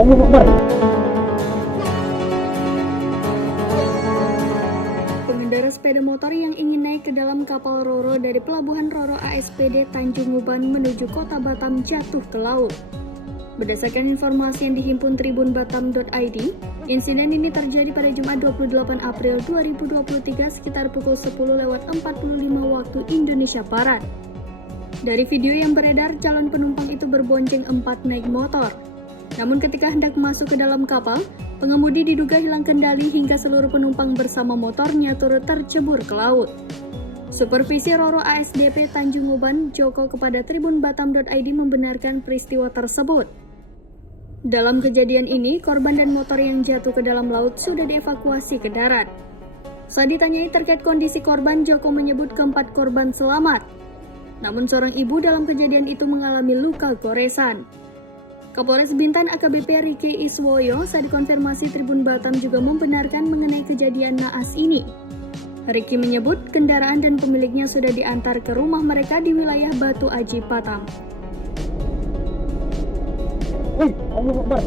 Allahu Akbar. Pengendara sepeda motor yang ingin naik ke dalam kapal Roro dari Pelabuhan Roro ASPD Tanjung Uban menuju Kota Batam jatuh ke laut. Berdasarkan informasi yang dihimpun tribunbatam.id, insiden ini terjadi pada Jumat 28 April 2023 sekitar pukul 10.45 waktu Indonesia Barat. Dari video yang beredar, calon penumpang itu berbonceng 4 naik motor. Namun ketika hendak masuk ke dalam kapal, pengemudi diduga hilang kendali hingga seluruh penumpang bersama motornya turut tercebur ke laut. Supervisi Roro ASDP Tanjung Uban, Joko, kepada tribunbatam.id membenarkan peristiwa tersebut. Dalam kejadian ini, korban dan motor yang jatuh ke dalam laut sudah dievakuasi ke darat. Saat ditanyai terkait kondisi korban, Joko menyebut keempat korban selamat. Namun seorang ibu dalam kejadian itu mengalami luka goresan. Kapolres Bintan AKBP Riki Iswoyo saat dikonfirmasi Tribun Batam juga membenarkan mengenai kejadian naas ini. Riki menyebut kendaraan dan pemiliknya sudah diantar ke rumah mereka di wilayah Batu Aji, Batam. Allahu Akbar.